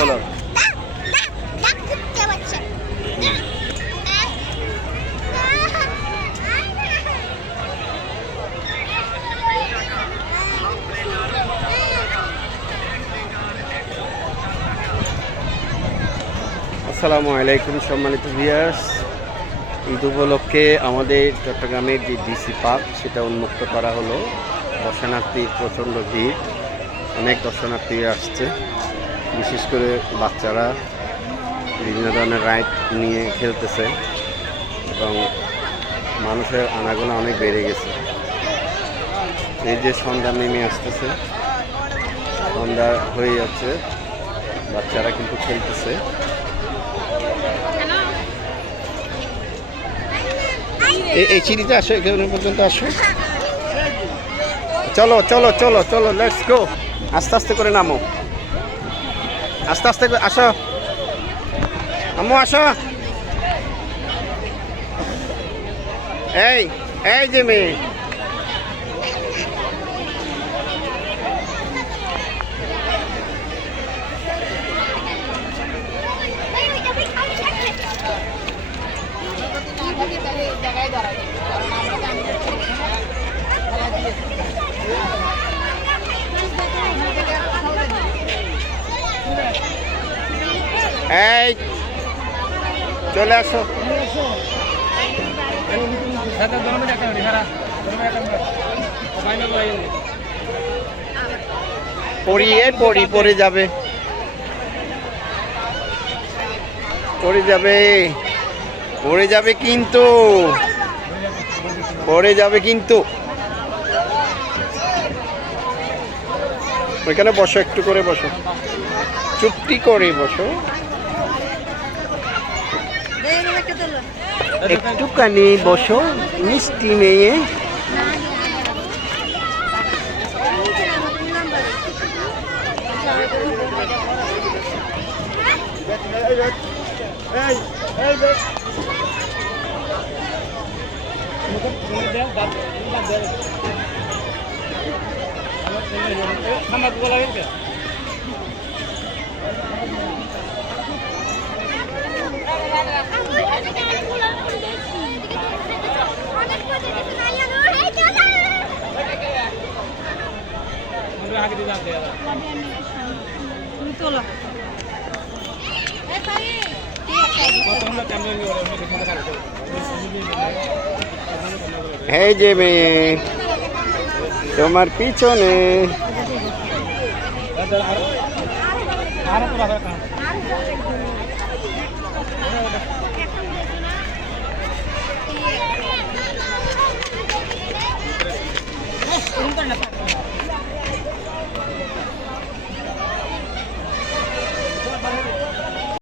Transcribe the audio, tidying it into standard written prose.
চলো। আসসালামু আলাইকুম সম্মানিত ভিউয়ার্স, ঈদ উপলক্ষে আমাদের চট্টগ্রামের যে ডিসি পার্ক সেটা উন্মুক্ত করা হলো। দর্শনার্থীর প্রচণ্ড ভিড়, অনেক দর্শনার্থী আসছে, বিশেষ করে বাচ্চারা বিভিন্ন ধরনের রাইড নিয়ে খেলতেছে এবং মানুষের আনাগোনা অনেক বেড়ে গেছে। এই যে সন্ধ্যা নেমে আসতেছে, সন্ধ্যা হয়ে যাচ্ছে, বাচ্চারা কিন্তু খেলতেছে। এই সিঁড়িতে আসো, এখানে পর্যন্ত আসো। চলো চলো চলো চলো, লেটস গো। আস্তে আস্তে করে নামো, আস্তে আস্তে করে আসো, আম্মু আসো। এই এই যে মেয়ে, এই চলে আসো। পড়ে যাবে, পড়ে যাবে, পড়ে যাবে কিন্তু, পড়ে যাবে কিন্তু। ওইখানে বসো, একটু করে বসো, চুপটি করে বসো, একটুখানি বসো, মিষ্টি মেয়ে। এই যে মেয়ে তোমার পিছনে,